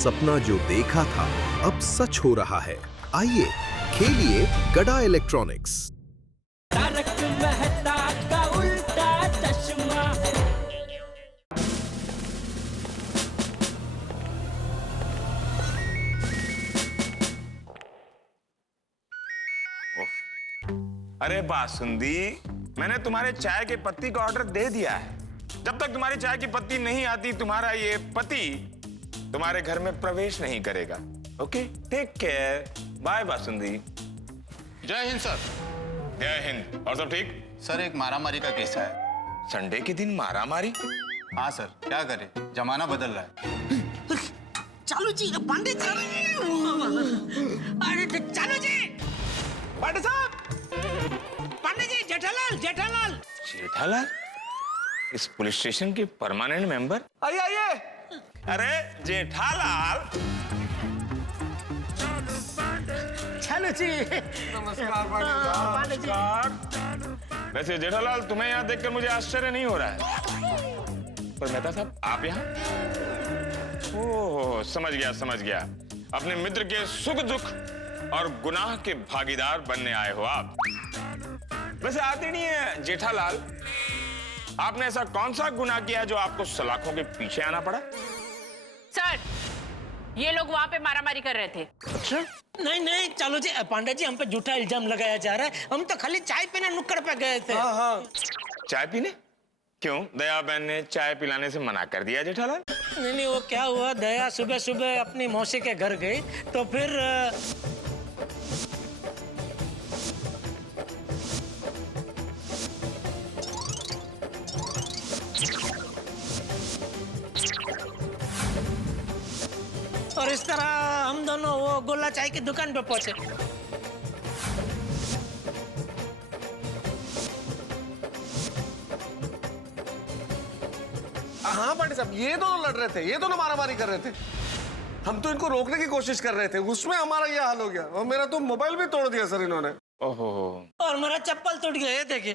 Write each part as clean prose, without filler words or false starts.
सपना जो देखा था अब सच हो रहा है। आइए खेलिए गड़ा इलेक्ट्रॉनिक्स। तारक मेहता का उल्टा चश्मा। अरे बासुंदी, मैंने तुम्हारे चाय के पत्ती का ऑर्डर दे दिया है। जब तक तुम्हारी चाय की पत्ती नहीं आती, तुम्हारा ये पति तुम्हारे घर में प्रवेश नहीं करेगा। ओके, टेक केयर, बाय बासुंदी। जय हिंद सर। जय हिंद। और सब ठीक? सर एक मारामारी का केस है। संडे के दिन मारामारी? हाँ सर, क्या करें, जमाना बदल रहा है। चालू जी, पांडे जी, अरे चालू जी, पांडे साहब, पांडे जी, जेठालाल, जेठालाल, जेठालाल, इस पुलिस स्टेशन के परमानेंट मेंबर? आइए आइए। अरे जेठालाल। चालू जी, नमस्कार पांडे जी। वैसे जेठालाल, तुम्हें यहाँ देखकर मुझे आश्चर्य नहीं हो रहा है, पर मेहता साहब आप यहाँ? ओह, समझ गया समझ गया। अपने मित्र के सुख दुख और गुनाह के भागीदार बनने आए हो आप। वैसे आदरणीय जेठालाल, आपने ऐसा कौन सा गुनाह किया जो आपको सलाखों के पीछे आना पड़ा? सर, ये लोग वहाँ पे मारामारी कर रहे थे। अच्छा? नहीं नहीं चालू जी, पांडे जी, हम पे झूठा इल्जाम लगाया जा रहा है। हम तो खाली चाय पीने नुक्कड़ पे गए थे। हाँ हाँ। चाय पीने? क्यों, दया बहन ने चाय पिलाने से मना कर दिया जेठालाल? नहीं नहीं, वो क्या हुआ, दया सुबह सुबह अपनी मौसी के घर गई, तो फिर और इस तरह हम दोनों वो गोला चाय की दुकान पे पहुंचे। हाँ पांडे साहब, ये दोनों लड़ रहे थे, ये दोनों मारामारी कर रहे थे। हम तो इनको रोकने की कोशिश कर रहे थे, उसमें हमारा ये हाल हो गया। और मेरा तो मोबाइल भी तोड़ दिया सर इन्होंने। ओहो। और मेरा चप्पल टूट गया, ये देखिए।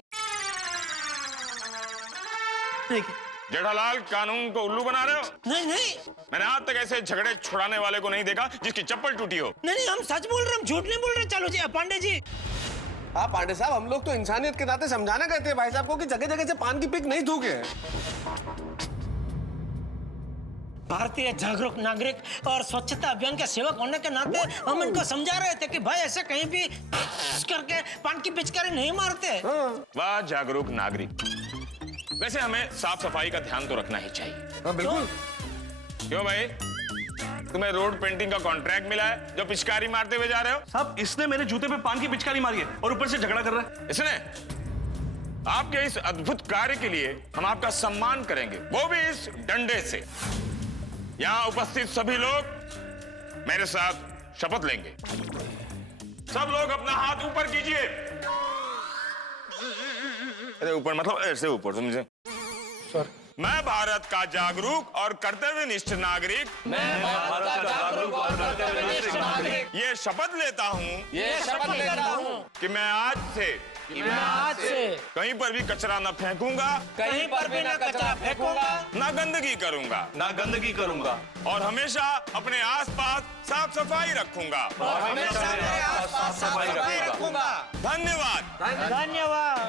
देखिए। जेठालाल, कानून को उल्लू बना रहे हो? नहीं नहीं मैंने आज तक ऐसे झगड़े छुड़ाने वाले को नहीं देखा जिसकी चप्पल टूटी हो। नहीं नहीं, हम सच बोल रहे हैं, हम झूठ नहीं बोल रहे। चालू जी, पांडे जी। हाँ पांडे साहब, हम लोग तो इंसानियत के नाते समझाने गए थे भाई साहब को कि जगह जगह से पान की पिक नहीं थूके। भारतीय जागरूक नागरिक और स्वच्छता अभियान के सेवक होने के नाते हम इनको समझा रहे थे कि भाई ऐसे कहीं भी करके पान की पिचकारी नहीं मारते। वाह जागरूक नागरिक। वैसे हमें साफ सफाई का ध्यान तो रखना ही चाहिए। हाँ बिल्कुल। क्यों भाई, तुम्हें रोड पेंटिंग का कॉन्ट्रैक्ट मिला है जो पिचकारी मारते हुए जा रहे हो? साहब, इसने मेरे जूते पे पान की पिचकारी मारी है और ऊपर से झगड़ा कर रहा है। इसने? आपके इस अद्भुत कार्य के लिए हम आपका सम्मान करेंगे, वो भी इस डंडे से। यहाँ उपस्थित सभी लोग मेरे साथ शपथ लेंगे। सब लोग अपना हाथ ऊपर कीजिए। अरे ऊपर मतलब ऐसे ऊपर, समझे? सर। मैं भारत का जागरूक और कर्तव्यनिष्ठ नागरिक, ये शपथ लेता हूँ कि मैं आज से कहीं पर भी कचरा न फेंकूंगा, कहीं पर भी ना कचरा फेंकूंगा, ना गंदगी करूंगा, और हमेशा अपने आसपास साफ सफाई रखूंगा। धन्यवाद। धन्यवाद।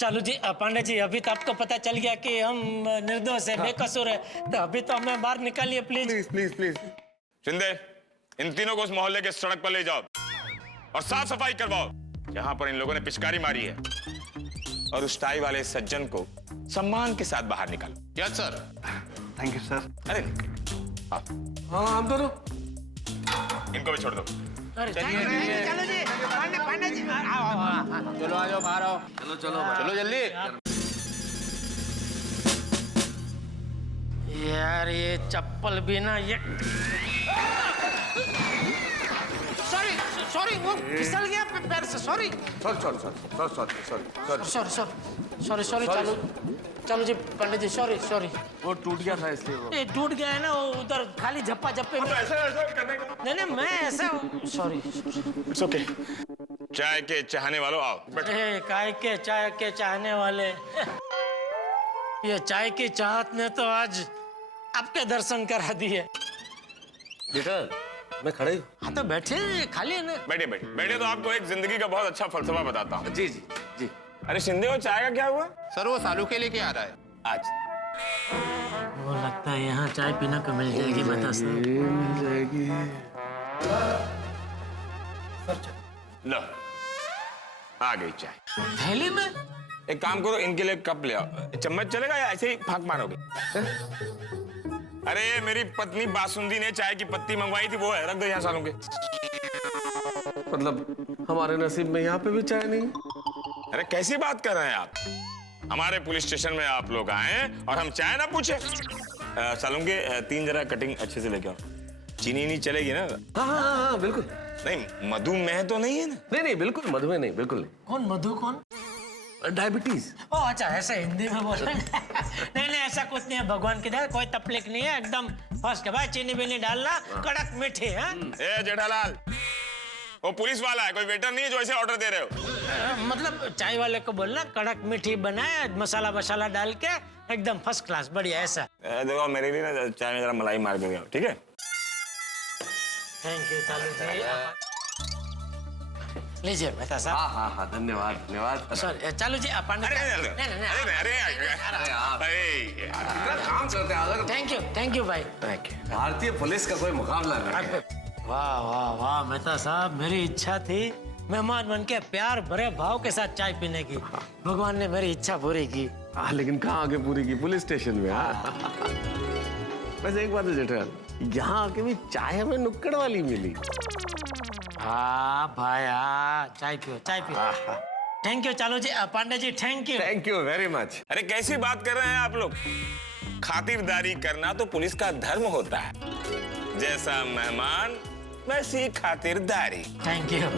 चालू जी, पांडे जी, अभी तो आपको पता चल गया कि हम निर्दोष है, बेकसूर है, तो अभी तो हमें बाहर निकालिए please. Please please please. Shinde, इन तीनों को उस मोहल्ले के सड़क पर ले जाओ और साफ सफाई करवाओ जहां पर इन लोगों ने पिचकारी मारी है, और उस टाई वाले सज्जन को सम्मान के साथ बाहर निकालो। Yes sir. Thank you sir. अरे हाँ हम दोनों। इनको भी छोड़ दो। अरे चालू जी, पांडे जी, चलो आ जाओ, बाहर आओ। चलो जल्दी। यार ये चप्पल भी ना, ये सॉरी वो फिसल गया पैर से। सॉरी चालू जी, पंडित जी, सॉरी। वो टूट गया था इसलिए वो। ये टूट गया है ना, वो उधर खाली झप्पा झप्पे में। ऐसा करने का? नहीं मैं ऐसा, सॉरी। It's okay. चाय के चाहने वालों आओ बैठो। काय के चाय के चाहने वाले। ये चाय की चाहत ने तो आज आपके दर्शन करा दिए। जेठालाल मैं खड़े हूँ। हाँ तो बैठे, खाली है ना। बैठे बैठे बैठे, तो आपको एक जिंदगी का बहुत अच्छा फलसफा बताता हूँ। जी जी जी। अरे शिंदे, वो चाय का क्या हुआ सर वो सालू के लेके आ रहा है। आज? वो लगता है यहाँ चाय पीना को मिल जाएगी। बता सर। मिल जाएगी। लो, आ गई चाय थैली में। एक काम करो, इनके लिए कप ले आओ। चम्मच चलेगा या ऐसे ही फाक मारोगे? अरे मेरी पत्नी बासुंदी ने चाय की पत्ती मंगवाई थी, वो है, रख दो यहाँ सालों के। मतलब हमारे नसीब में यहाँ पे भी चाय नहीं? अरे कैसी बात कर रहे हैं आप? हमारे पुलिस स्टेशन में आप लोग आए और हम चाय ना पूछे? सालों के 3 जरा कटिंग अच्छे से लेके आओ। चीनी नहीं चलेगी ना? हाँ हाँ हाँ हाँ बिल्कुल। नहीं, मधुमेह तो नहीं है ना? नहीं नहीं बिल्कुल मधुमेह नहीं, बिल्कुल नहीं। कौन मधु? कौन? डायबिटीज। ओ अच्छा, ऐसा हिंदी में बोल रहे हैं। नहीं नहीं, ऐसा कुछ नहीं है, भगवान की दया, कोई तकलीफ नहीं है, एकदम फर्स्ट भाई। चीनी बीनी डालना, कड़क मीठी है। ए जेठालाल, वो पुलिस वाला है, कोई वेटर नहीं है जो ऐसे ऑर्डर दे रहे हो। मतलब चाय वाले को बोलना कड़क मीठी बनाए, मसाला वसाला डाल के एकदम फर्स्ट क्लास, बढ़िया ऐसा। देखो मेरे लिए ना चाय में जरा मलाई मार के आओ, ठीक है? थैंक यू चालू जी। लीजिए मेहता साहब। हाँ हाँ हाँ धन्यवाद धन्यवाद। सॉरी चालू जी, आप पानी। अरे काम करते हैं। थैंक यू भाई। भारतीय पुलिस का कोई मुकाबला नहीं। वाह वाह वाह मेहता साहब, मेरी इच्छा थी मेहमान बन के प्यार भरे भाव के साथ चाय पीने की, भगवान ने मेरी इच्छा पूरी की। हाँ लेकिन कहाँ आके पूरी की? पुलिस स्टेशन में। वैसे एक बात है जेठालाल, यहाँ आके भी चाय हमें नुक्कड़ वाली मिली। हाँ भाई हाँ, चाय पियो चाय पियो। थैंक यू चालू जी, Pandey ji thank you. Thank you very much. अरे कैसी बात कर रहे हैं आप लोग? खातिरदारी करना तो पुलिस का धर्म होता है। जैसा मेहमान वैसी खातिरदारी। Thank you.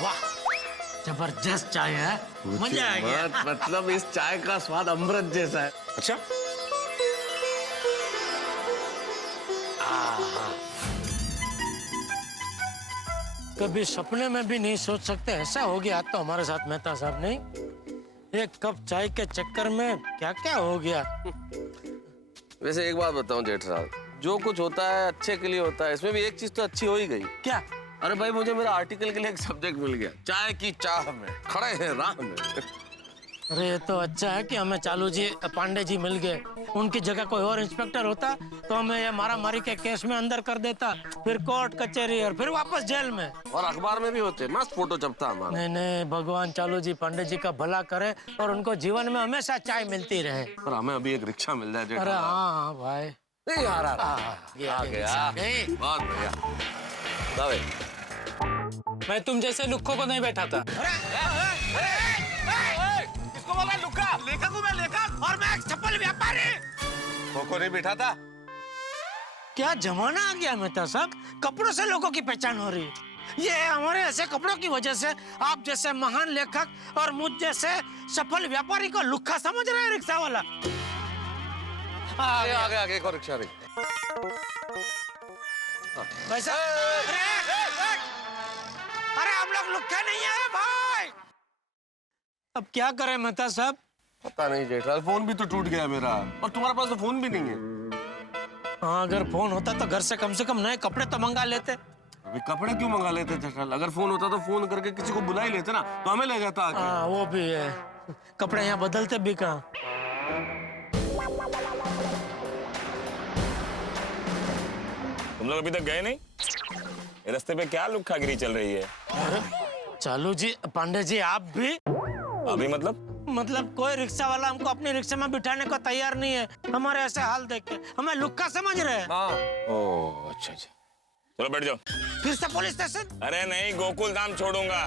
वाह जबरदस्त चाय है, मजा आ गया। मतलब इस चाय का स्वाद अमृत जैसा है। अच्छा, कभी सपने में भी नहीं सोच सकते ऐसा हो गया तो हमारे साथ मेहता साहब। नहीं, एक कप चाय के चक्कर में क्या क्या हो गया। वैसे एक बात बताऊं जेठराज, जो कुछ होता है अच्छे के लिए होता है, इसमें भी एक चीज तो अच्छी हो ही गई। क्या? अरे भाई मुझे मेरा आर्टिकल के लिए एक सब्जेक्ट मिल गया, चाय की चाह में खड़े हैं राह में। अरे ये तो अच्छा है कि हमें चालू जी पांडे जी मिल गए। उनकी जगह कोई और इंस्पेक्टर होता तो हमें ये मारा मारी के केस में अंदर कर देता, फिर कोर्ट कचहरी और फिर वापस जेल में। और अखबार में भी होते, मस्त फोटो छपता हमारा। नहीं नहीं, भगवान चालू जी पांडे जी का भला करे और उनको जीवन में हमेशा चाय मिलती रहे। पर हमें अभी एक रिक्शा मिल जाए अरे जेठराज। हाँ भाई, नहीं आ रहा आ गया। बहुत बढ़िया। दावे मैं तुम जैसे लुक्खों को नहीं बैठा था। किसको बोला लुक्का? लेखक हूँ मैं, लेखक। और मैं एक चप्पल व्यापारी। खोखो नहीं बिठा था। क्या जमाना आ गया मेहता साहब, कपड़ों से लोगों की पहचान हो रही है। ये हमारे ऐसे कपड़ों की वजह से आप जैसे महान लेखक और मुझ जैसे सफल व्यापारी को लुक्खा समझ रहे हैं रिक्शा वाला। आगे एक और रिक्शा वैसा अरे हम लोग लुक्खे नहीं है भाई। अब क्या करें मेहता साहब? पता नहीं जेठराज, फोन भी तो टूट गया मेरा, और तुम्हारे पास तो फोन भी नहीं है। हाँ, अगर फोन होता तो घर से कम नए कपड़े तो मंगा लेते। अभी कपड़े क्यों मंगा लेते जेठराज? अगर फोन होता तो फोन करके किसी को बुला ही लेते ना, तो हमें ले जाता आके। हाँ वो भी है, कपड़े यहाँ बदलते भी कहाँ। तुम लोग अभी तक गए नहीं? रास्ते पे क्या लुक्खागिरी चल रही है? चालू जी पांडे जी आप भी? अभी मतलब कोई रिक्शा वाला हमको अपनी रिक्शा में बिठाने को तैयार नहीं है। हमारे ऐसे हाल देख के हमें लुक्का समझ रहे हैं। ओह अच्छा अच्छा, चलो बैठ जाओ। फिर से पुलिस स्टेशन? अरे नहीं, गोकुल धाम छोड़ूंगा।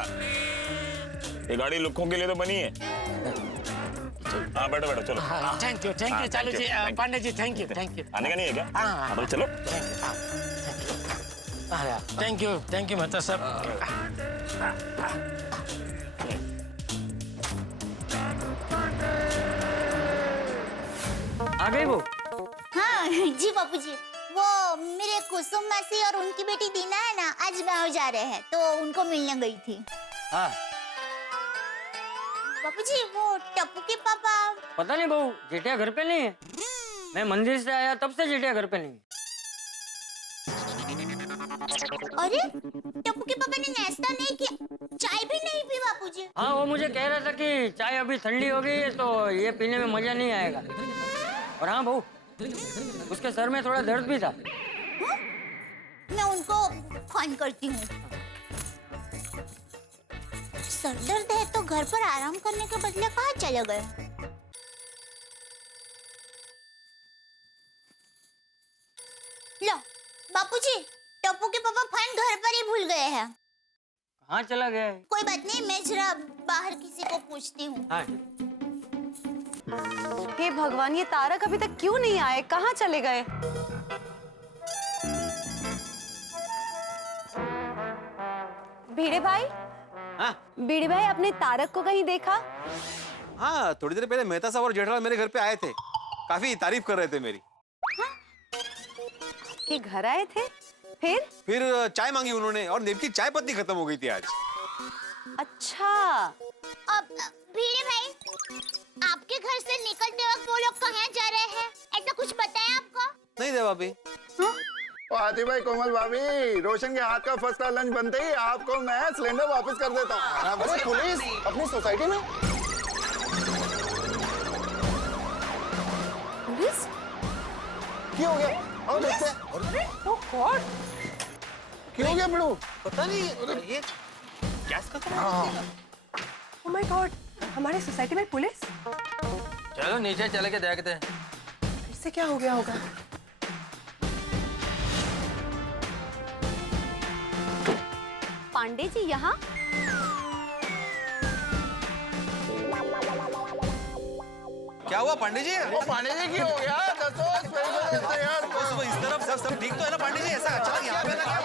ये गाड़ी लुक्खों के लिए तो बनी है। हाँ बैठो बैठो चलो। थैंक यू चालू जी, पांडे जी थैंक यू। आने का नहीं है क्या? हाँ बोल चलो। थैंक यू मेहता साहब। आ गई वो? हाँ जी बापूजी, वो मेरे कुसुम मासी और उनकी बेटी दीना है ना, आज गाँव जा रहे हैं तो उनको मिलने गई थी। हाँ बापूजी, वो टप्पू के पापा। पता नहीं बहू, जेठिया घर पे नहीं है। मैं मंदिर से आया तब से जेठिया घर पे नहीं है। अरे टप्पू के पापा ने नाश्ता नहीं किया, चाय भी नहीं पी बापूजी। हाँ, वो मुझे कह रहा था कि चाय अभी ठंडी हो गई है तो ये पीने में मजा नहीं आएगा। और हाँ बहू, उसके सर में थोड़ा दर्द भी था। मैं उनको फोन करती हूँ। सर दर्द है तो घर पर आराम करने के बदले कहाँ चले गए? लो बापूजी, टप्पू के पापा फोन घर पर ही भूल गए हैं। कहाँ चला गया है? कोई बात नहीं, मैं जरा बाहर किसी को पूछती हूँ। हाँ। हे भगवान, ये तारक अभी तक क्यों नहीं आए? कहाँ चले गए? भिड़े भाई, हाँ भिड़े भाई, आपने तारक को कहीं देखा? हाँ, थोड़ी देर पहले मेहता साहब और जेठालाल मेरे घर पे आए थे, काफी तारीफ कर रहे थे मेरी। के घर आए थे? फिर चाय मांगी उन्होंने और नेम की चाय पत्ती खत्म हो गई थी आज। अच्छा। अब भिड़े भाई, आपके घर से निकलते वक्त वो लोग कहाँ जा रहे हैं? ऐसा कुछ बताया आपको? नहीं दे भाभी। आती भाई, कोमल भाभी, रोशन के हाथ का फर्स्ट क्लास लंच बनते ही आपको मैं सिलेंडर वापस कर देता हूँ। अरे पुलिस अपनी सोसाइटी में? पुलिस? क्या हो गया? आओ देखते हैं। क्या हो गया बिड़ू? पता नहीं, ये गैस खत्म। ओह माय गॉड, हमारे सोसाइटी में पुलिस? चलो नीचे चले के देखते हैं। इससे क्या हो गया होगा? पांडे जी यहाँ? क्या हुआ पांडे जी? ओ पांडे जी की हो गया? दसो यार। इस तरफ सब ठीक तो है ना पांडे जी? ऐसा अचानक यहाँ पे ना क्या?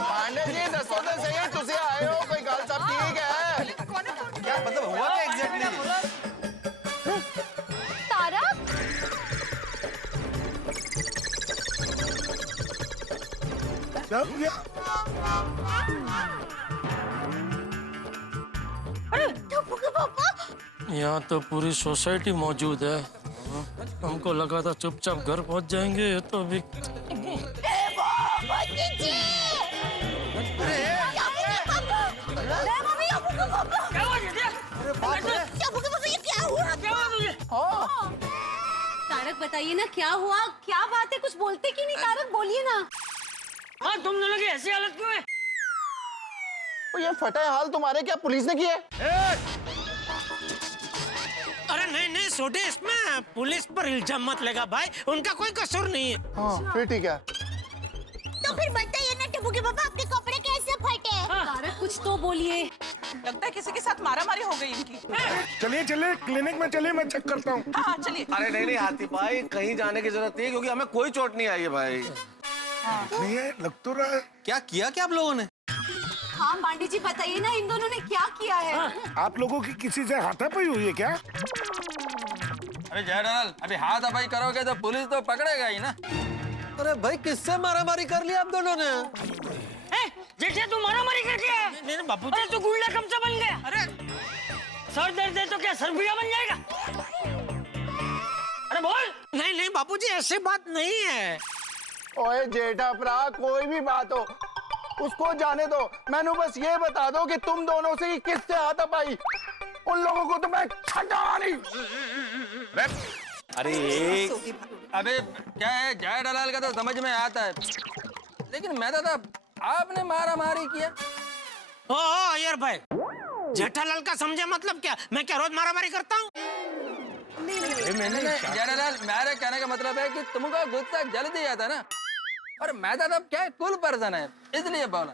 पांडे जी दसो तो सही, तुझे आए हो, कोई गाल सब ठीक है? क्या मतलब हुआ क्या एग्जैक्टली? तारक? क्या हो गया? टप्पू के पापा? यहाँ तो पूरी सोसाइटी मौजूद है। हमको लगा था चुपचाप घर पहुँच जाएंगे, ये तो अभी। तारक बताइए ना, क्या हुआ? क्या बात है? कुछ बोलते क्यों नहीं? तारक बोलिए ना। हाँ, तुम दोनों की ऐसी हालत क्यों है? ये फटे हाल तुम्हारे क्या पुलिस ने किए? अरे नहीं नहीं सोटे, इसमें पुलिस पर इल्जाम मत लगा भाई, उनका कोई कसूर नहीं है। हाँ फिर ठीक है। तो फिर बताइए ना टप्पू के पापा, आपके कपड़े कैसे फटे? तारक कुछ तो बोलिए। लगता है किसी के साथ मारामारी हो गई इनकी। चलिए चलिए क्लिनिक में चलिए, मैं चेक करता हूँ। हाँ चलिए। अरे नहीं हाथी भाई, कहीं जाने की जरूरत नहीं है क्योंकि हमें कोई चोट नहीं आई है भाई। नहीं है, लग तो रहा है। क्या किया क्या आप लोगों ने? हाँ पांडे जी बताइए ना, इन दोनों ने क्या किया है? आप लोगों की किसी से हाथापाई हुई है क्या? अरे जेठालाल, अभी हाथापाई करोगे तो पुलिस तो पकड़ेगा ही ना। अरे भाई, किससे मारामारी कर लिया आप दोनों ने? जेठिया तू मारामारी कर गया? नहीं बापू, अरे तू गुंडा कब से बन गया? अरे सर दर्द है तो क्या सरबिया बन जाएगा? अरे बोल। नहीं नहीं बापूजी, ऐसी बात नहीं है। ओए जेठा भरा, कोई भी बात हो उसको जाने दो, मैंने बस ये बता दो कि तुम दोनों से ही किससे हाथापाई। उन लोगों को तो मैं छटा नहीं। अरे अबे क्या है, जेठालाल का तो समझ में आता है, लेकिन मैं तो आपने मारामारी किया। ओ अय्यर भाई, जेठालाल का समझे मतलब क्या? मैं क्या रोज मारामारी करता हूँ? मैंने जेठालाल, मेरे कहने का मतलब है कि तुमको गुस्सा जल्दी आता ना, और मैं तो अब क्या कूल पर्सन है इसलिए बोला।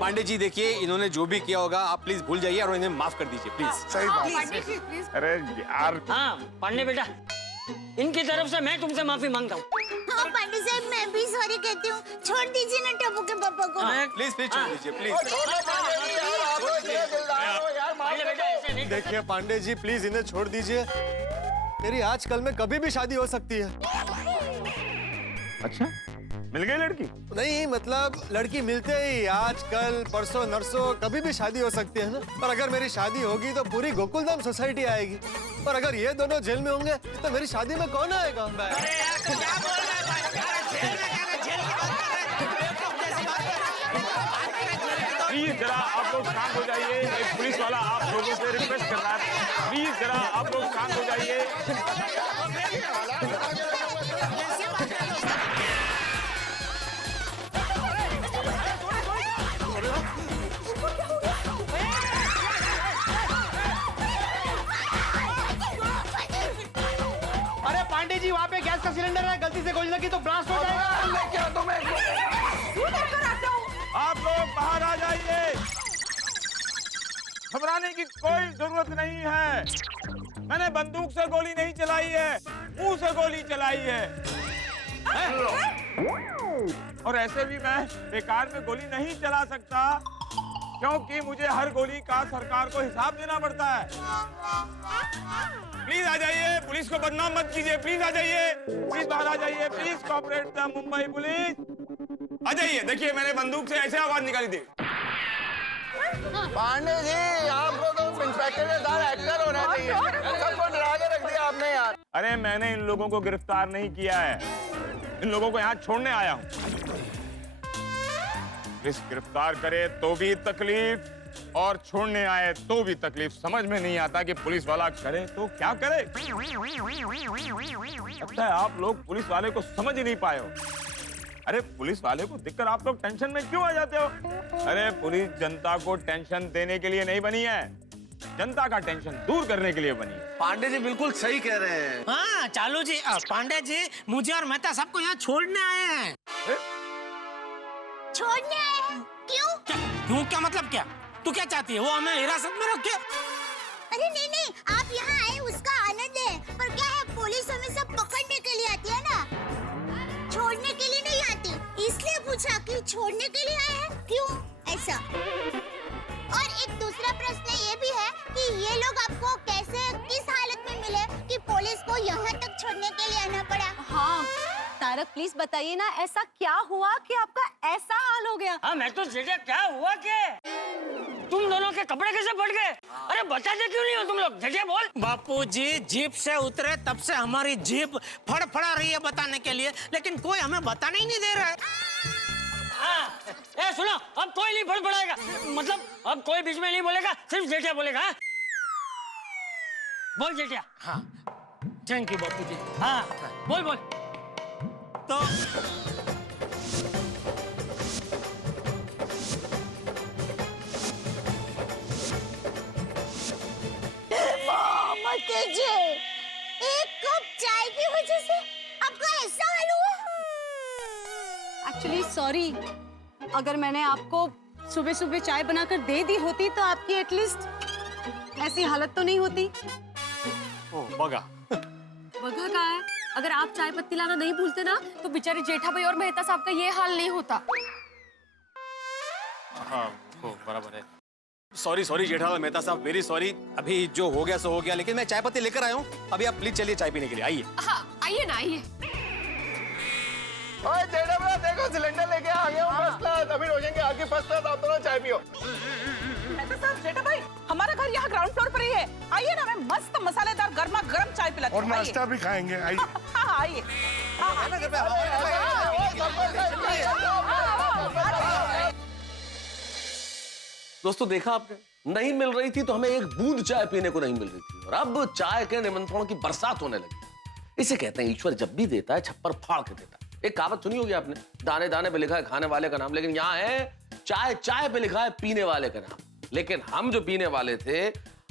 पांडे जी देखिए, इन्होंने जो भी किया होगा आप प्लीज भूल जाइए और इन्हें माफ कर दीजिए प्लीज। सही बात। अरे यार। हाँ पांडे बेटा, इनकी तरफ से मैं तुमसे माफी मांगता हूँ। हाँ पांडे साहब, मैं भी सॉरी कहती हूँ, छोड़ दीजिए ना टप्पू के पापा को। प्लीज प्लीज छोड़ दीजिए प्लीज। देखिए पांडे जी, प्लीज इन्हें छोड़ दीजिए। मेरी आजकल में कभी भी शादी हो सकती है। अच्छा, मिल गई लड़की? नहीं मतलब लड़की मिलते ही आज कल परसों नरसों कभी भी शादी हो सकती है ना। और अगर मेरी शादी होगी तो पूरी गोकुलधाम सोसाइटी आएगी। और अगर ये दोनों जेल में होंगे तो मेरी शादी में कौन आएगा? प्लीज जरा आप लोग शांत हो जाइए। एक पुलिस वाला आप लोगों से रिक्वेस्ट कर रहा है, प्लीज जरा आप लोग शांत हो जाइए। अरे पांडे जी, वहाँ पे गैस का सिलेंडर है, गलती से गोली लगी तो ब्लास्ट हो जाएगा। क्या तुम्हें आप लोग बाहर आ जाइए। घबराने की कोई जरूरत नहीं है। मैंने बंदूक से गोली नहीं चलाई है, मुंह से गोली चलाई है। और ऐसे भी मैं बेकार में गोली नहीं चला सकता, क्योंकि मुझे हर गोली का सरकार को हिसाब देना पड़ता है। प्लीज आ जाइए, पुलिस को बदनाम मत कीजिए। प्लीज आ जाइए, प्लीज बाहर आ जाइए। Please cooperate the Mumbai police. आ जाइए। देखिए, मैंने बंदूक से ऐसे आवाज निकाली थी। पांडे जी, आपको तो इंस्पेक्टर के साथ एक्टर होना चाहिए। सबको डरा के रख दिया आपने यार। अरे मैंने इन लोगों को गिरफ्तार नहीं किया है, इन लोगों को यहाँ छोड़ने आया हूँ। पुलिस गिरफ्तार करे तो भी तकलीफ और छोड़ने आए तो भी तकलीफ। समझ में नहीं आता कि पुलिस वाला करे तो क्या करे। लगता है आप लोग पुलिस वाले को समझ ही नहीं पाए हो। अरे पुलिस वाले को देखकर आप लोग टेंशन में क्यों आ जाते हो? अरे पुलिस जनता को टेंशन देने के लिए नहीं बनी है, जनता का टेंशन दूर करने के लिए बनी है। पांडे जी बिल्कुल सही कह रहे हैं। हाँ चालू जी, पांडे जी मुझे और मेहता सबको यहाँ छोड़ने आए हैं। छोड़ने आए हैं? क्यों? क्यों क्या मतलब क्या? तू क्या चाहती है, वो हमें हिरासत में रखे? अरे नहीं नहीं, आप यहाँ आए उसका आनंद है, पर क्या है पुलिस हमें सब पकड़ने के लिए आती है ना, छोड़ने के लिए नहीं आती। इसलिए पूछा कि छोड़ने के लिए आए हैं, क्यों ऐसा। और एक दूसरा प्रश्न ये भी है कि ये लोग आपको कैसे, किस हालत में मिले कि पुलिस को यहाँ तक छोड़ने के लिए आना पड़ा? हाँ तारक प्लीज बताइए ना, ऐसा क्या हुआ कि आपका ऐसा हाल हो गया? हाँ मैं तो जेठिया, क्या हुआ के तुम दोनों के कपड़े कैसे फट गए? अरे बताते क्यों नहीं हो तुम लोग? जेठिया बोल। बापूजी जीप से उतरे तब से हमारी जीप फड़फड़ा रही है बताने के लिए, लेकिन कोई हमें बताने ही नहीं दे रहा है। ए सुनो, अब कोई नहीं फड़फड़ाएगा, मतलब अब कोई बीच में नहीं बोलेगा, सिर्फ जेठिया बोलेगा। हाँ? बोल जेठिया। हाँ थैंक यू बापूजी। हाँ बोल बोल। तो एक कप चाय की वजह से आपका ऐसा हाल हुआ? एक्चुअली सॉरी, अगर मैंने आपको सुबह सुबह चाय बनाकर दे दी होती तो आपकी एटलीस्ट ऐसी हालत तो नहीं होती। बगा बगा कहाँ है? अगर आप चाय पत्ती लाना नहीं भूलते ना तो बेचारे जेठा भाई और मेहता साहब का ये हाल नहीं होता। हाँ बराबर है। सॉरी सॉरी जेठालाल मेहता साहब, वेरी सॉरी। अभी जो हो गया सो हो गया, लेकिन मैं चाय पत्ती लेकर आया हूँ। अभी आप प्लीज चलिए चाय पीने के लिए, आइए। हाँ आइए ना, आइए। ओए जेठा भैया देखो, सिलेंडर लेके आ गया हूँ फर्स्ट क्लास। अभी रोशन के आगे फर्स्ट क्लास, आप दोनों चाय पियो। मेहता साहब, जेठा भाई, हमारा घर यहाँ ग्राउंड फ्लोर पर ही है। आइए ना, मैं मस्त मसालेदार गर्मा गर्म चाय पिलाती हूँ। और नाश्ता भी खाएंगे, आइए। हाँ आइए। दोस्तों देखा आपने, नहीं मिल रही थी तो हमें एक बूंद चाय पीने को नहीं मिल रही थी, और अब चाय के निमंत्रणों की बरसात होने लगी। इसे कहते हैं ईश्वर जब भी देता है छप्पर फाड़ के देता है। एक कहावत सुनी होगी आपने, दाने दाने पे लिखा है खाने वाले का नाम, लेकिन यहाँ है चाय चाय पे लिखा है पीने वाले का नाम। लेकिन हम जो पीने वाले थे,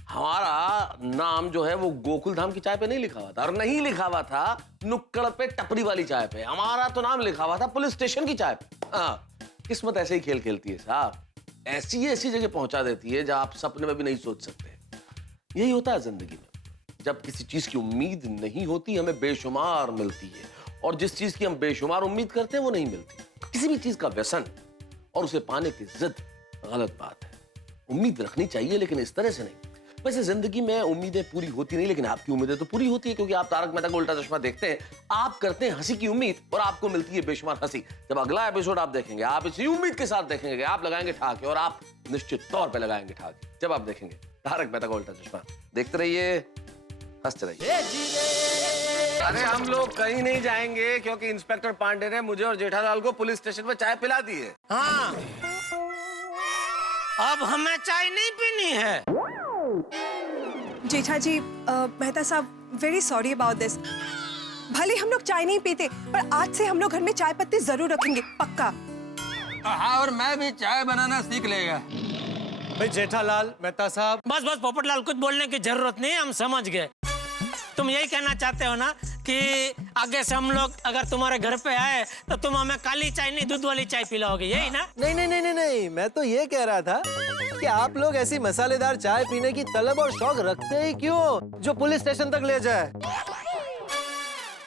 हमारा नाम जो है वो गोकुलधाम की चाय पे नहीं लिखा हुआ था, और नहीं लिखा हुआ था नुक्कड़ पे टपरी वाली चाय पे। हमारा तो नाम लिखा हुआ था पुलिस स्टेशन की चाय पे। हाँ, किस्मत ऐसे ही खेल खेलती है साहब, ऐसी ऐसी जगह पहुंचा देती है जहां आप सपने में भी नहीं सोच सकते। यही होता है जिंदगी में, जब किसी चीज की उम्मीद नहीं होती हमें बेशुमार मिलती है, और जिस चीज की हम बेशुमार उम्मीद करते हैं वो नहीं मिलती। किसी भी चीज का व्यसन और उसे पाने की जिद गलत बात है। उम्मीद रखनी चाहिए, लेकिन इस तरह से नहीं। वैसे जिंदगी में उम्मीदें पूरी होती नहीं, लेकिन आपकी उम्मीदें तो पूरी होती है, क्योंकि आप तारक मेहता का उल्टा चश्मा देखते हैं, आप करते हैं हंसी की उम्मीद और आपको मिलती है बेशुमार हंसी। जब अगला एपिसोड आप देखेंगे, आप इसी उम्मीद के साथ देखेंगे कि आप लगाएंगे ठाके, और आप निश्चित तौर पे लगाएंगे ठाके जब आप देखेंगे तारक मेहता का उल्टा चश्मा। देखते रहिए, हंसते रहिए। अरे हम लोग कहीं नहीं जाएंगे, क्योंकि इंस्पेक्टर पांडे ने मुझे और जेठालाल को पुलिस स्टेशन में चाय पिला दी है। हाँ, अब हमें चाय नहीं पीनी है। जेठा जी, मेहता साहब, वेरी सॉरी अबाउट दिस। भले हम लोग चाय नहीं पीते, पर आज से हम लोग घर में चाय पत्ती जरूर रखेंगे, पक्का। हाँ, और मैं भी चाय बनाना सीख लेगा। भाई जेठालाल, मेहता साहब, बस बस पोपटलाल, कुछ बोलने की जरूरत नहीं, हम समझ गए। तुम यही कहना चाहते हो ना कि आगे से हम लोग अगर तुम्हारे घर पे आए तो तुम हमें काली चाय नहीं दूध वाली चाय पिलाओगे, यही ना? नहीं नहीं नहीं नहीं नहीं, मैं तो ये कह रहा था कि आप लोग ऐसी मसालेदार चाय पीने की तलब और शौक रखते ही क्यों जो पुलिस स्टेशन तक ले जाए।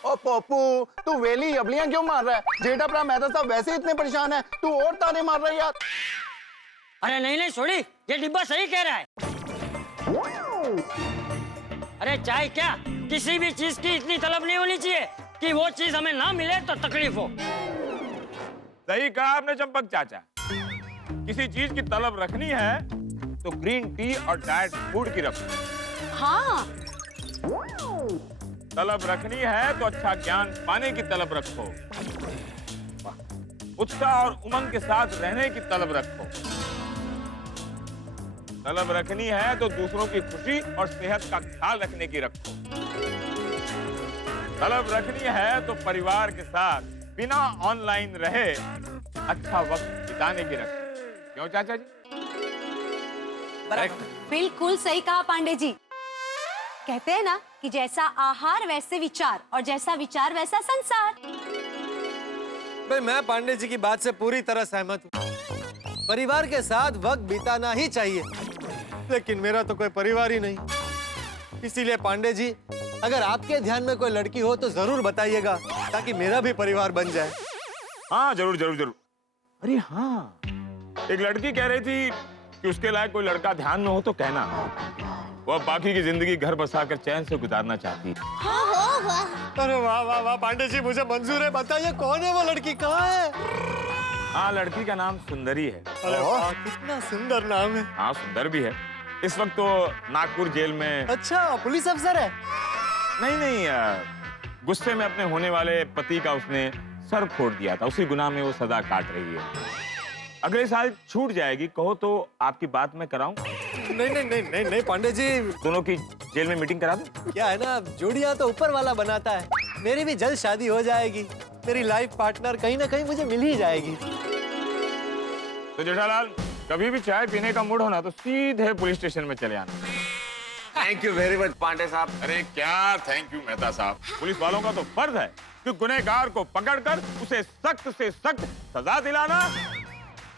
ओ पप्पू, तू वेली अबलियां क्यों मार रहा है? जेठा भरा मेहता साहब वैसे इतने परेशान है, तू और ताने मार रहा है यार। अरे नहीं नहीं छोड़ी, ये डिब्बा सही कह रहा है। अरे चाय क्या, किसी भी चीज की इतनी तलब नहीं होनी चाहिए कि वो चीज हमें ना मिले तो तकलीफ हो। सही कहा आपने चंपक चाचा। किसी चीज की तलब रखनी है तो ग्रीन टी और डाइट फूड की रखो। हाँ। तलब रखनी है तो अच्छा ज्ञान पाने की तलब रखो। उत्साह और उमंग के साथ रहने की तलब रखो। तलब रखनी है तो दूसरों की खुशी और सेहत का ख्याल रखने की रखो। तलब रखनी है तो परिवार के साथ बिना ऑनलाइन रहे अच्छा वक्त बिताने की रखो। क्यों चाचा जी? बिल्कुल सही कहा पांडे जी। कहते हैं ना कि जैसा आहार वैसे विचार, और जैसा विचार वैसा संसार। भाई मैं पांडे जी की बात से पूरी तरह सहमत हूँ। परिवार के साथ वक्त बिताना ही चाहिए, लेकिन मेरा तो कोई परिवार ही नहीं। इसीलिए पांडे जी, अगर आपके ध्यान में कोई लड़की हो तो जरूर बताइएगा, ताकि मेरा भी परिवार बन जाए। हाँ जरूर जरूर जरूर। अरे हाँ, एक लड़की कह रही थी कि उसके लायक कोई लड़का ध्यान में हो तो कहना। वो बाकी की जिंदगी घर बसाकर चैन से गुजारना चाहती। अरे वाह वाह वाह पांडे जी, मुझे मंजूर है। बताइए कौन है वो लड़की, कहाँ है? हाँ, लड़की का नाम सुंदरी है। अरे वाह, कितना सुंदर नाम है। हाँ, सुंदर भी है। इस वक्त तो नागपुर जेल में। अच्छा, पुलिस अफसर है? नहीं नहीं, गुस्से में अपने होने वाले पति का उसने सर फोड़ दिया था, उसी गुनाह में वो सजा काट रही है। अगले साल छूट जाएगी, कहो तो आपकी बात मैं कराऊं? नहीं नहीं नहीं नहीं नहीं पांडे जी, दोनों की जेल में मीटिंग करा दूं? क्या है ना, जोड़ियां तो ऊपर वाला बनाता है। मेरी भी जल्द शादी हो जाएगी, मेरी लाइफ पार्टनर कहीं ना कहीं मुझे मिल ही जाएगी। तो जेठालाल, कभी भी चाय पीने का मूड होना तो सीधे पुलिस स्टेशन में चले आना। Thank you very much Pandey साहब। अरे क्या थैंक यू मेहता साहब, पुलिस वालों का तो फर्ज है कि गुनहगार को पकड़कर उसे सख्त से सख्त सजा दिलाना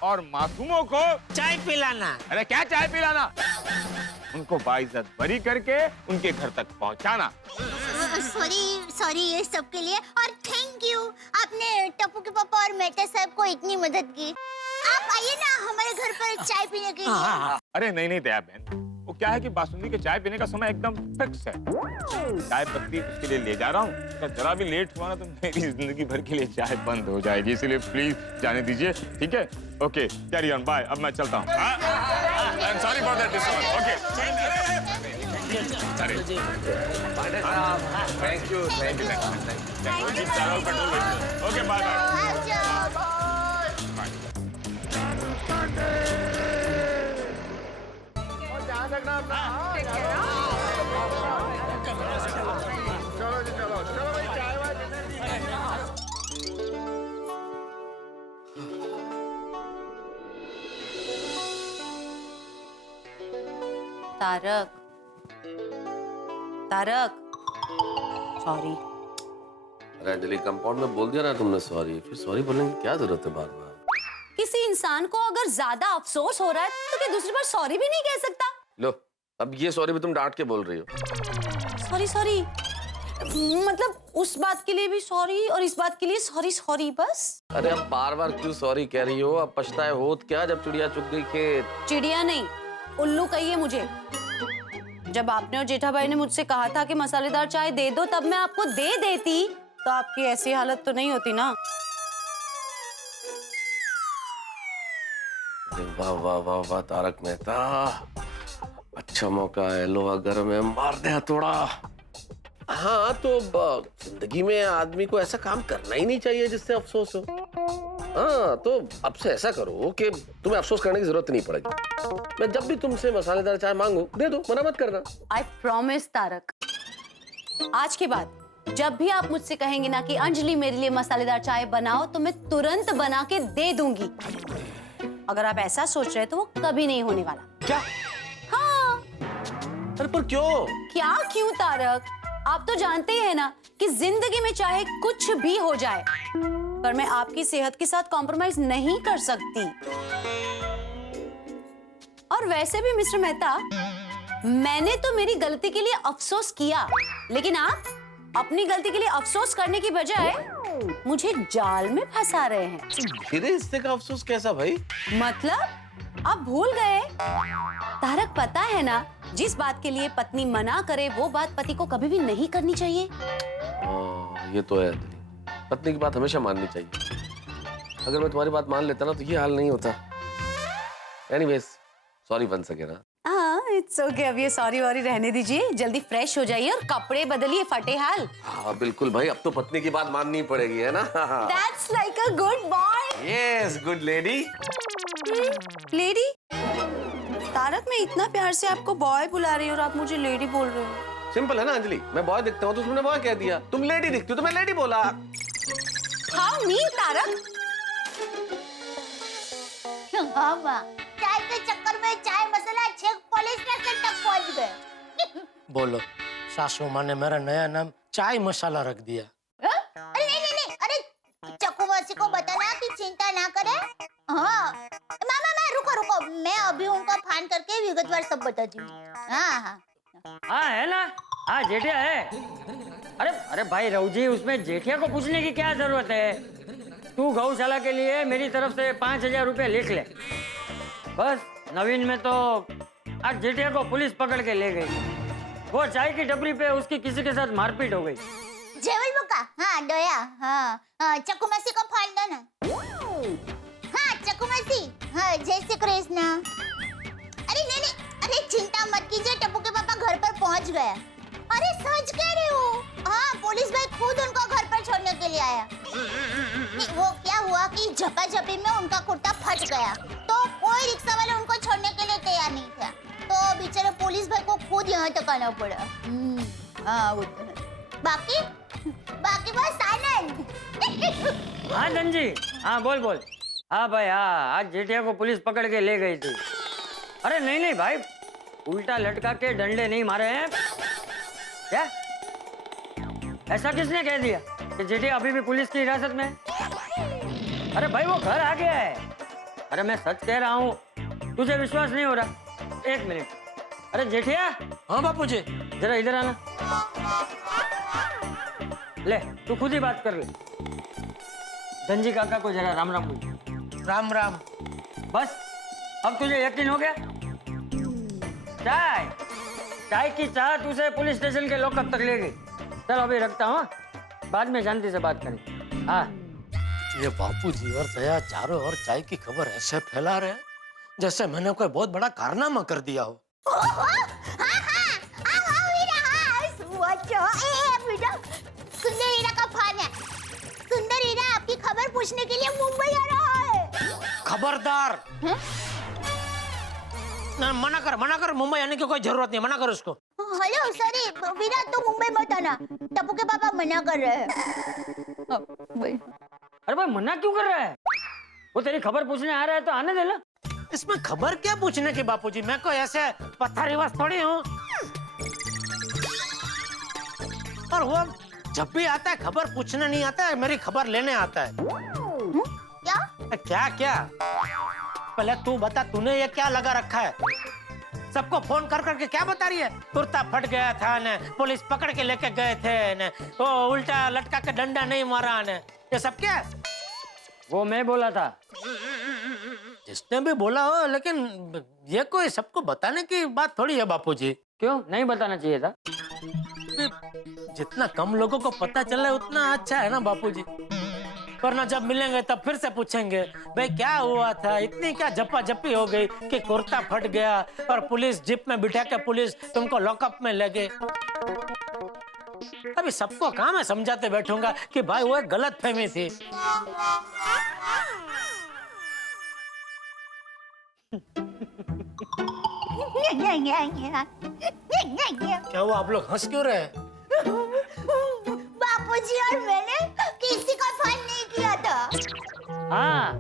और मासूमों को चाय पिलाना। अरे क्या चाय पिलाना, उनको बाइज्जत बरी करके उनके घर तक पहुंचाना। सॉरी सॉरी ये सब के लिए, और थैंक यू, आपने टप्पू के पापा और मेहता साहब को इतनी मदद की। आप आइए ना हमारे घर पर चाय पीने के लिए। अरे नहीं नहीं दया बहन, वो क्या है कि बासुंदी के चाय पीने का समय एकदम फिक्स है। चाय पत्ती उसके लिए ले जा रहा हूँ, अगर जरा भी लेट हुआ ना तो मेरी जिंदगी भर के लिए चाय बंद हो जाएगी, इसलिए प्लीज जाने दीजिए, ठीक है? Okay, carry on, bye. अब मैं चलता हूँ। I am sorry for that disturbance. Okay, Pandey sahab, thank you thank you thank you. Okay, bye bye. ध्यान रखना अपना। चलो जी, चलो चलो भाई, चाय वाय तारक, तारक, सॉरी। अरे अंजलि, कंपाउंड में बोल दिया ना तुमने सॉरी, फिर सॉरी बोलने की क्या जरूरत है बार बार? किसी इंसान को अगर ज्यादा अफसोस हो रहा है तो क्या दूसरी बार सॉरी भी नहीं कह सकता? लो, अब ये सॉरी भी तुम डांट के बोल रही हो। सॉरी सॉरी मतलब उस बात के लिए भी सॉरी और इस बात के लिए सॉरी सॉरी बस। अरे अब बार बार क्यों सॉरी कह रही हो? अब पछताए होत क्या जब चिड़िया चुग गई खेत? चिड़िया नहीं, उल्लू कहिए मुझे। जब आपने और जेठा भाई ने मुझसे कहा था कि मसालेदार चाय दे दो, तब मैं आपको दे देती तो आपकी ऐसी हालत तो नहीं होती ना। वाह वाह वाह वाह तारक मेहता, अच्छा मौका है, लोहा गर्म है, मार दे हथौड़ा। हाँ तो जिंदगी में आदमी को ऐसा काम करना ही नहीं चाहिए जिससे अफसोस हो। हाँ तो अब से ऐसा करो कि तुम्हें अफसोस करने की जरूरत नहीं पड़ेगी। मैं जब भी तुमसे मसालेदार चाय मांगू दे दो, मना मत करना। आई प्रॉमिस तारक, आज के बाद जब भी आप मुझसे कहेंगे ना कि अंजलि मेरे लिए मसालेदार चाय बनाओ, तो मैं तुरंत बना के दे दूंगी। अगर आप ऐसा सोच रहे तो वो कभी नहीं होने वाला। क्या? हाँ। अरे पर क्यों? क्या क्यों तारक, आप तो जानते ही हैं ना कि जिंदगी में चाहे कुछ भी हो जाए, पर मैं आपकी सेहत के साथ कॉम्प्रोमाइज नहीं कर सकती। और वैसे भी मिस्टर मेहता, मैंने तो मेरी गलती के लिए अफसोस किया, लेकिन आप अपनी गलती के लिए अफसोस करने की बजाय मुझे जाल में फंसा रहे हैं। मेरे हिस्से का अफसोस कैसा भाई? मतलब आप भूल गए? तारक, पता है ना, जिस बात के लिए पत्नी मना करे वो बात पति को कभी भी नहीं करनी चाहिए। ये तो है, पत्नी की बात हमेशा माननी चाहिए। अगर मैं तुम्हारी बात मान लेता ना तो ये हाल नहीं होता। Anyways, sorry once again. हाँ, इट्स ओके। अब ये सॉरी वॉरी रहने दीजिए, जल्दी फ्रेश हो जाइए और कपड़े बदलिए फटे हाल। हाँ बिल्कुल भाई, अब तो पत्नी की बात माननी पड़ेगी, है ना? That's like a good boy. Yes, good lady. Lady? Tarak, मैं इतना प्यार से आपको बॉय बुला रही हूँ और आप मुझे लेडी बोल रहे हो। सिंपल है ना अंजलि, मैं बॉय दिखता हूँ तो तुमने बॉय कह दिया, तुम लेडी दिखती हो तो मैं लेडी बोला। How mean, Tarak? हाँ माँ, चाय के चक्कर में चाय मसाला चेक पुलिस स्टेशन तक पहुँच गए। बोलो, सासू माँ ने मेरा नया नाम चाय मसाला रख दिया। अरे नहीं, अरे चक्कू मौसी को बताना कि चिंता ना करे। हाँ मामा, रुको, मैं अभी उनका फोन करके विगतवार सब बताती हूँ। हाँ, है ना? हाँ जेठिया है। अरे भाई रघुजी, उसमें जेठिया को पूछने की क्या जरूरत है? तू गौशाला के लिए मेरी तरफ से 5,000 रुपए लिख ले। बस नवीन में तो आज जेठिया को पुलिस पकड़ के ले गई। वो चाय की डबरी पे उसकी किसी के साथ मारपीट हो गई। जेवल बुका, हाँ डोया, हाँ चक्कू मौसी को फोन दो ना। हाँ चक्कू मौसी, हाँ जय श्री कृष्ण। अरे नहीं, अरे चिंता मत कीजिए, टप्पू के पापा घर पर पहुंच गए। अरे सच कह रहे हो? हाँ, पुलिस भाई खुद उनको घर पर छोड़ने के लिए आया। वो क्या हुआ कि झपाझपी में उनका कुर्ता फट गया, तो कोई रिक्शा वाला उनको छोड़ने के लिए तैयार नहीं था, तो बेचारे पुलिस भाई को खुद यहाँ तक आना पड़ा। हाँ वो तो है। बाकी बस आनंद। हाँ धनजी, हाँ बोल। हाँ भाई, हाँ आज जेठिया को पुलिस पकड़ के ले गई थी। अरे नहीं भाई, उल्टा लटका के डंडे नहीं मारे हैं। क्या? ऐसा किसने कह दिया कि जेठिया अभी भी पुलिस की हिरासत में है? अरे भाई वो घर आ गया है। अरे मैं सच कह रहा हूँ, तुझे विश्वास नहीं हो रहा? एक मिनट। अरे जेठिया। हाँ बापूजी। जरा इधर आना। ले, तू खुद ही बात कर ले। धनजी काका को जरा राम राम बोल। राम राम। बस अब तुझे यकीन हो गया? चाय की चाहत उसे पुलिस स्टेशन के लॉकअप तक ले गई। चलो अभी रखता हूँ, बाद में शांति से बात करें। हाँ ये बापूजी और दया चारों ओर चाय की खबर ऐसे फैला रहे जैसे मैंने कोई बहुत बड़ा कारनामा कर दिया हो। सुंदर हीरा का फोन है। सुंदर हीरा आपकी खबर पूछने के लिए मुंबई आ रहा है। खबरदार। ना मना कर, मुंबई आने की कोई जरूरत नहीं, मना कर उसको। हेलो सॉरी विराट, तो मुंबई मत आना, टप्पू के पापा मना कर रहे हैं। अरे भाई मना क्यों कर रहा है? वो तेरी खबर पूछने आ रहा है तो आने दे ना। इसमें खबर क्या पूछने की बापूजी, मैं कोई ऐसे पत्थर थोड़ी हूँ। और वो जब भी आता है खबर पूछने नहीं आता है, मेरी खबर लेने आता है। क्या? पहले तू बता, तूने ये क्या लगा रखा है? सबको फोन कर करके क्या बता रही है? कुर्ता फट गया था ने, पुलिस पकड़ के लेके गए थे ने, वो उल्टा लटका के डंडा नहीं मारा ने, ये सब क्या? वो मैं बोला था। जिसने भी बोला हो, लेकिन ये कोई सबको बताने की बात थोड़ी है बापूजी। क्यों नहीं बताना चाहिए था? जितना कम लोगों को पता चले उतना अच्छा है ना बापूजी। वरना जब मिलेंगे तब फिर से पूछेंगे भाई क्या हुआ था, इतनी क्या झप्पी हो गई कि कुर्ता फट गया और पुलिस जीप में बिठा के पुलिस तुमको लॉकअप में ले गई। अभी सबको कहाँ मैं समझाते बैठूंगा कि भाई वो एक गलत फहमी थी। क्या हुआ, आप लोग हंस क्यों रहे? बापूजी और मैंने किसी का फन नहीं किया था। हाँ,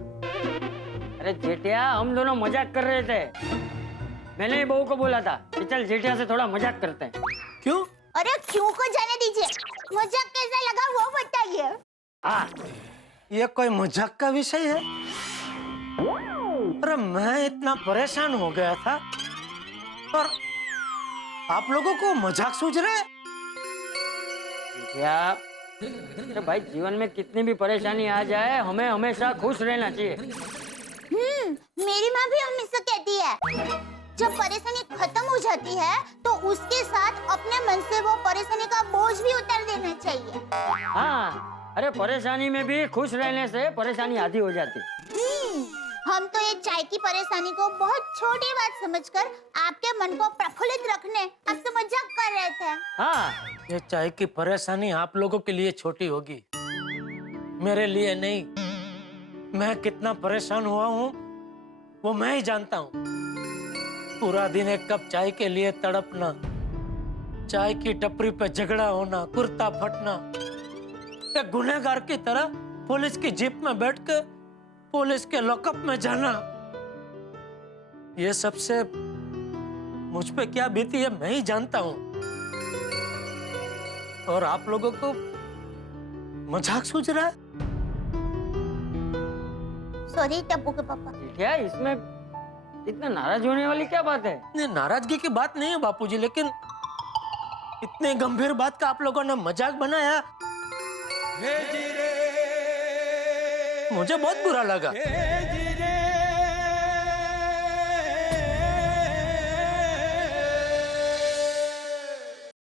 अरे जेठिया हम दोनों मजाक कर रहे थे। मैंने ही बहू को बोला था कि चल जेठिया से थोड़ा मजाक करते हैं। क्यों? अरे क्यों को जाने दीजिए, मजाक कैसा लगा वो बताइए। हाँ, ये कोई मजाक का विषय है? अरे मैं इतना परेशान हो गया था और आप लोगों को मजाक सूझ रहा है? जेठिया, अरे भाई जीवन में कितनी भी परेशानी आ जाए हमें हमेशा खुश रहना चाहिए। मेरी माँ भी हमेशा कहती है जब परेशानी खत्म हो जाती है तो उसके साथ अपने मन से वो परेशानी का बोझ भी उतार देना चाहिए। हाँ, अरे परेशानी में भी खुश रहने से परेशानी आधी हो जाती है। हम तो ये चाय की परेशानी को बहुत छोटी बात समझकर आपके मन को प्रफुल्लित रखने आपसे मजाक कर रहे थे। हाँ, ये चाय की परेशानी आप लोगों के लिए छोटी होगी, मेरे लिए नहीं। मैं कितना परेशान हुआ हूँ वो मैं ही जानता हूँ। पूरा दिन एक कप चाय के लिए तड़पना, चाय की टपरी पे झगड़ा होना, कुर्ता फटना, एक गुनहगार की तरह पुलिस की जीप में बैठ के पुलिस के लॉकअप में जाना, ये सबसे मुझ पे क्या बीती है मैं ही जानता हूँ। और आप लोगों को मजाक सूझ रहा है? सॉरी टप्पू के पापा। क्या इसमें इतना नाराज होने वाली क्या बात है? नहीं, नाराजगी की बात नहीं है बापूजी, लेकिन इतने गंभीर बात का आप लोगों ने मजाक बनाया, मुझे बहुत बुरा लगा।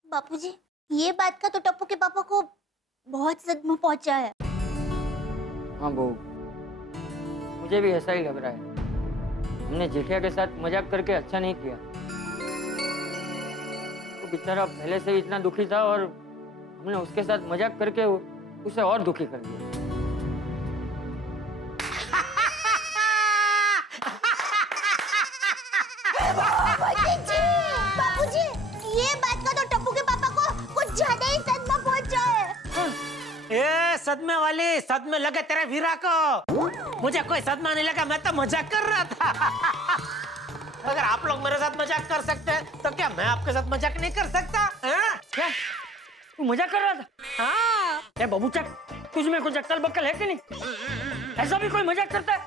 बापूजी, ये बात का तो टप्पू के पापा को बहुत सदमा पहुंचा है। हाँ बहू, मुझे भी ऐसा ही लग रहा है। हमने जेठिया के साथ मजाक करके अच्छा नहीं किया। वो बेचारा पहले से ही इतना दुखी था और हमने उसके साथ मजाक करके उसे और दुखी कर दिया। बापूजी, ये बात का तो टप्पू के पापा को कुछ ज्यादा ही सदमा पहुंचा है। ए सदमे वाली, सदमे लगे तेरे वीरा को। मुझे कोई सदमा नहीं लगा, मैं तो मजाक कर रहा था। अगर आप लोग मेरे साथ मजाक कर सकते हैं तो क्या मैं आपके साथ मजाक नहीं कर सकता? क्या तू मजाक कर रहा था? हाँ। ए बबूचक, तुझ में कुछ अक्ल बक्कल है कि नहीं? ऐसा भी कोई मजाक करता है?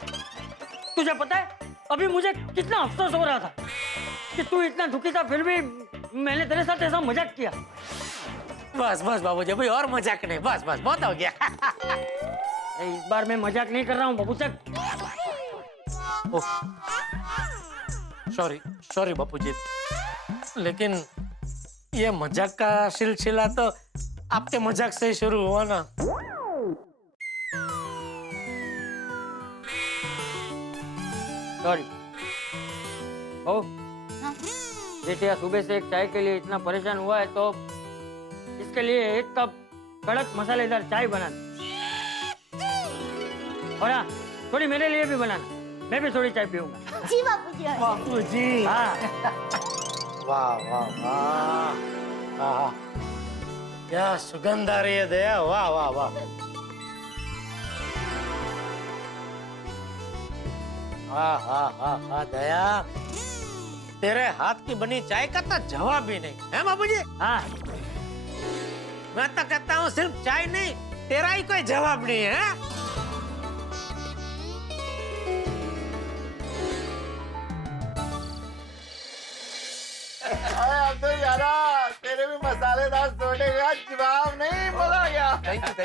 तुझे पता है अभी मुझे कितना अफसोस हो रहा था कि तू इतना दुखी था, फिर भी मैंने तेरे साथ ऐसा मजाक किया। बस बस बाबूजी, भाई और मजाक नहीं, बस बस बहुत हो गया। इस बार मैं मजाक नहीं कर रहा हूँ बबूचक। सॉरी सॉरी बापूजी, लेकिन ये मजाक का सिलसिला तो आपके मजाक से ही शुरू हुआ ना। सॉरी। ओ, जेठिया सुबह से एक चाय के लिए इतना परेशान हुआ है तो इसके लिए एक कप कड़क मसालेदार चाय बना दे। और हाँ, थोड़ी मेरे लिए भी बनाना, मैं भी थोड़ी चाय पीऊंगा। जी बापूजी। बापूजी, हाँ। वाह वाह वाह, क्या सुगंध आ रही है दया, वाह वाह वाह। हाँ दया, तेरे हाथ की बनी चाय का तो जवाब ही नहीं है बाबूजी। हाँ, मैं तो कहता हूँ सिर्फ चाय नहीं, तेरा ही कोई जवाब नहीं है। तेरे भी मसालेदार सोडे का जवाब नहीं, मजा आ गया।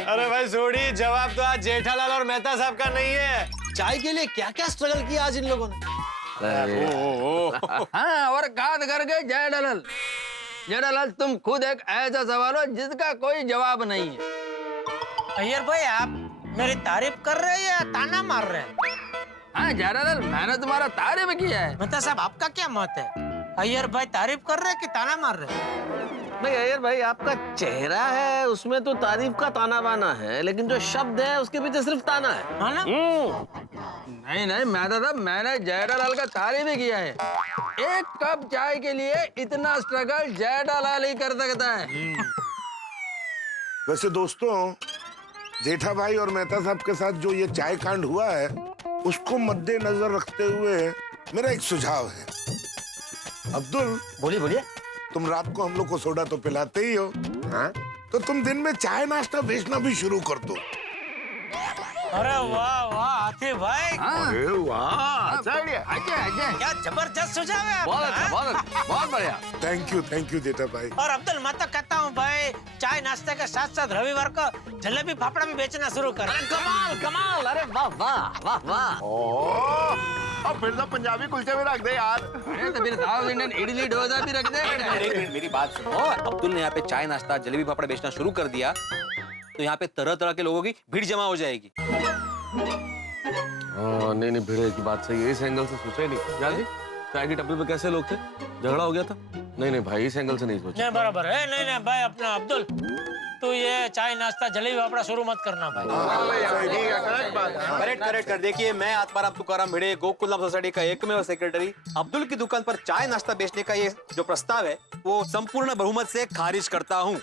अरे भाई सोडी, जवाब तो आज जेठालाल और मेहता साहब का नहीं है। चाय के लिए क्या क्या स्ट्रगल किया आज इन लोगों ने। हाँ, और गाद कर गए जय डलल। जेठालाल तुम खुद एक ऐसा सवाल हो जिसका कोई जवाब नहीं है। अय्यर भाई आप मेरी तारीफ कर रहे हैं या ताना मार रहे हैं? हाँ जेठालाल मैंने तुम्हारा तारीफ किया है। मेहता साहब आपका क्या मत है? अय्यर भाई तारीफ कर रहे हैं कि ताना मार रहे हैं? नहीं अय्यर भाई, आपका चेहरा है उसमें तो तारीफ का ताना बाना है, लेकिन जो शब्द है उसके पीछे सिर्फ ताना है। हाँ ना? नहीं नहीं मेहता साहब मैंने जेठालाल का तारीफ ही किया है। एक कप चाय के लिए इतना स्ट्रगल जेठालाल ही कर सकता है। वैसे दोस्तों, जेठा भाई और मेहता साहब के साथ जो ये चाय कांड हुआ है उसको मद्देनजर रखते हुए मेरा एक सुझाव है। अब्दुल, बोलिए बोलिए। तुम रात को हम लोग को सोडा तो पिलाते ही हो, हाँ? तो तुम दिन में चाय नाश्ता बेचना भी शुरू कर दो। अरे वाह वाह हाथी भाई। अरे वाह, अच्छा आइडिया। क्या जबरदस्त सुझाव है बहुत आपका, अच्छा, हाँ? बहुत बढ़िया। थैंक यू जेठा भाई। और अब्दुल मैं तो कहता हूँ भाई चाय नाश्ते के साथ साथ रविवार को जलेबी फाफड़ा भी बेचना शुरू कर। कमाल कमाल, अरे वाह वाह वाह वाह। अब फिर तो पंजाबी कुलचे में रख दे यार। अरे तो फिर साउथ इंडियन इडली डोसा भी रख दे। एक मिनट मेरी बात सुनो। अब्दुल ने यहाँ पे चाय नाश्ता जलेबी फाफड़ा बेचना शुरू कर दिया तो यहाँ पे तरह तरह के लोगों की भीड़ जमा हो जाएगी। नहीं भिड़े की बात सही है, इस एंगल से सोचा ही नहीं। याद है चाय की टपरी पे कैसे लोग थे, झगड़ा हो गया था। नहीं भाई इस एंगल से नहीं सोचा। नहीं बराबर है। नहीं भाई अपना अब्दुल तू ये चाय नाश्ता जलेबी फाफड़ा शुरू मत करना भाई। करेक्ट कर। देखिए मैं आत्माराम तुकाराम भिड़े गोकुलधाम सोसाइटी का एकमेव सेक्रेटरी अब्दुल की दुकान पर चाय नाश्ता बेचने का ये जो प्रस्ताव है वो संपूर्ण बहुमत से खारिज करता हूँ।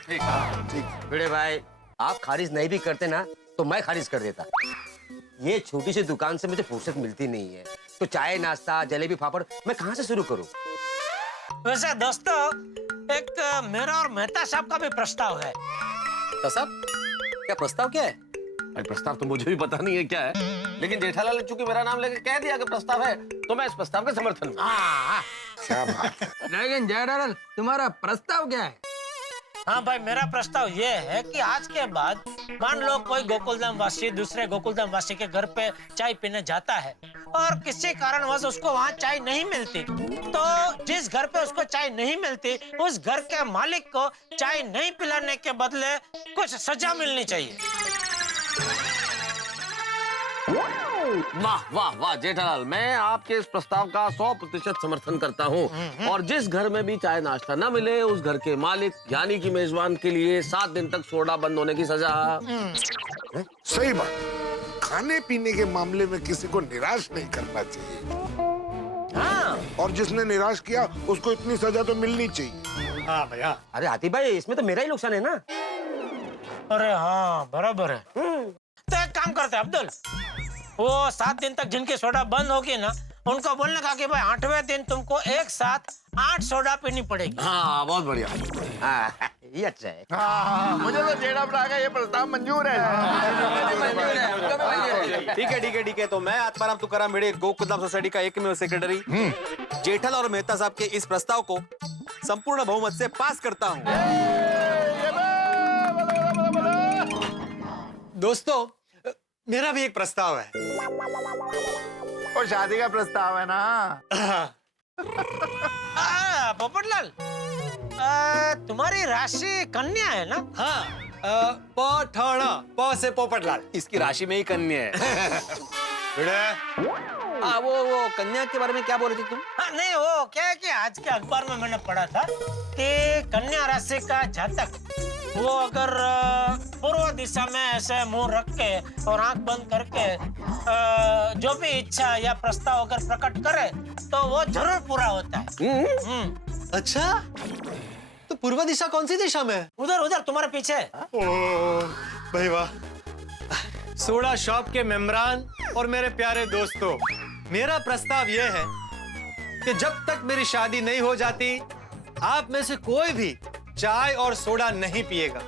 भिड़े भाई आप खारिज नहीं भी करते ना तो मैं खारिज कर देता। ये छोटी सी दुकान से मुझे फुर्सत मिलती नहीं है, तो चाय नाश्ता जलेबी फाफड़ मैं कहाँ से शुरू करूँ? वैसे दोस्तों एक मेरा और मेहता साहब का भी प्रस्ताव है। तो साहब क्या प्रस्ताव क्या है? भाई प्रस्ताव तो मुझे भी पता नहीं है क्या है, लेकिन जेठालाल ने चूंकि मेरा नाम लेकर कह दिया कि प्रस्ताव है तो मैं इस प्रस्ताव के समर्थन में। क्या बात है। लेकिन जेठालाल तुम्हारा प्रस्ताव क्या है? हाँ भाई मेरा प्रस्ताव ये है कि आज के बाद मान लो कोई गोकुलधाम वासी दूसरे गोकुलधाम वासी के घर पे चाय पीने जाता है और किसी कारणवश उसको वहाँ चाय नहीं मिलती, तो जिस घर पे उसको चाय नहीं मिलती उस घर के मालिक को चाय नहीं पिलाने के बदले कुछ सजा मिलनी चाहिए। वाह वाह वाह जेठालाल, मैं आपके इस प्रस्ताव का 100% समर्थन करता हूँ। और जिस घर में भी चाय नाश्ता न मिले उस घर के मालिक यानी कि मेजबान के लिए 7 दिन तक सोडा बंद होने की सजा। सही बात। खाने पीने के मामले में किसी को निराश नहीं करना चाहिए। हाँ। और जिसने निराश किया उसको इतनी सजा तो मिलनी चाहिए। हाँ भैया। अरे हाथी भाई इसमें तो मेरा ही नुकसान है ना। अरे हाँ बराबर है। तो एक काम करते हैं अब्दुल, वो 7 दिन तक जिनकी सोडा बंद होगी ना उनको बोलने का कि भाई 8वें दिन तुमको एक साथ 8 सोडा पीनी पड़ेगी। हाँ बहुत बढ़िया। हाँ ये अच्छा है। हाँ, मुझे तो जेठा भरा का ये प्रस्ताव मंजूर है। ठीक है। तो मैं आत्माराम तुकाराम भिड़े गोकुलधाम सोसाइटी का एकमेव सेक्रेटरी जेठालाल और मेहता साहब के इस प्रस्ताव को संपूर्ण बहुमत से पास करता हूँ। दोस्तों मेरा भी एक प्रस्ताव है। और शादी का प्रस्ताव है ना। पोपटलाल तुम्हारी राशि कन्या है ना? हाँ पठाना प से पोपटलाल। इसकी राशि में ही कन्या है। वो कन्या के बारे में क्या बोल रही थी तुम? हाँ, नहीं वो क्या है कि आज के अखबार में मैंने पढ़ा था कि कन्या राशि का जातक वो अगर पूर्व दिशा में ऐसे मुंह रख के और आंख बंद करके जो भी इच्छा या प्रस्ताव अगर प्रकट करे तो वो जरूर पूरा होता है। अच्छा तो पूर्व दिशा कौन सी दिशा में? उधर तुम्हारे पीछे। भाई वाह। सोडा शॉप के मेम्बरान और मेरे प्यारे दोस्तों, मेरा प्रस्ताव यह है कि जब तक मेरी शादी नहीं हो जाती आप में से कोई भी चाय और सोडा नहीं पिएगा,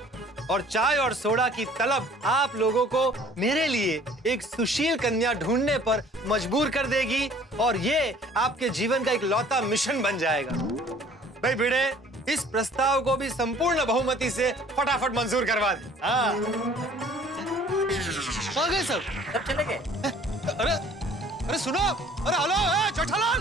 और चाय और सोडा की तलब आप लोगों को मेरे लिए एक सुशील कन्या ढूंढने पर मजबूर कर देगी और ये आपके जीवन का एक लौता मिशन बन जाएगा। भाई भिड़े इस प्रस्ताव को भी संपूर्ण बहुमति से फटाफट मंजूर करवा दे। हाँ आ गए सब चले गए। अरे सुनो, अरे हेलो जेठालाल।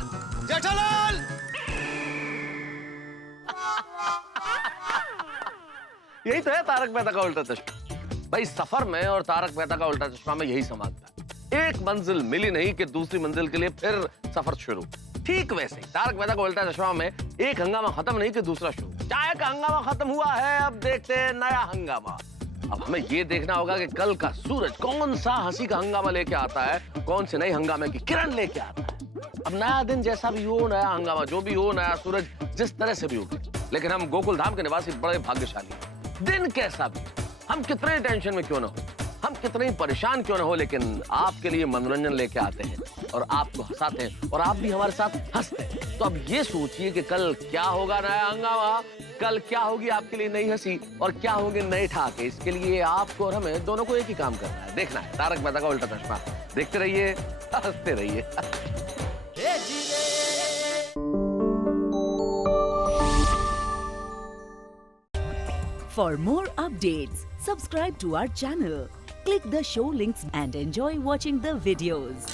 यही तो है तारक मेहता का उल्टा चश्मा। भाई सफर में और तारक मेहता का उल्टा चश्मा में यही समानता है। एक मंजिल मिली नहीं कि दूसरी मंजिल के लिए फिर सफर शुरू। ठीक वैसे ही तारक मेहता का उल्टा चश्मा में एक हंगामा खत्म नहीं कि दूसरा शुरू। चाय का हंगामा खत्म हुआ है, अब देखते हैं नया हंगामा। अब हमें ये देखना होगा कि कल का सूरज कौन सा हंसी का हंगामा लेके आता है, कौन से नए हंगामे की किरण लेके आता है। अब नया दिन जैसा भी हो, नया हंगामा जो भी हो, नया सूरज जिस तरह से भी उगे, लेकिन हम गोकुल धाम के निवासी बड़े भाग्यशाली हैं। दिन कैसा भी, हम कितने टेंशन में क्यों ना हो, हम कितने ही परेशान क्यों ना हो, लेकिन आपके लिए मनोरंजन लेके आते हैं और आपको हंसाते हैं और आप भी हमारे साथ हंसते हैं। तो अब ये सोचिए कि कल क्या होगा नया हंगामा, कल क्या होगी आपके लिए नई हंसी और क्या होंगे नए ठाके। इसके लिए आपको और हमें दोनों को एक ही काम करना है, देखना है तारक मेहता का उल्टा चश्मा। देखते रहिए, हंसते रहिए। For more updates, subscribe to our channel, click the show links and enjoy watching the videos.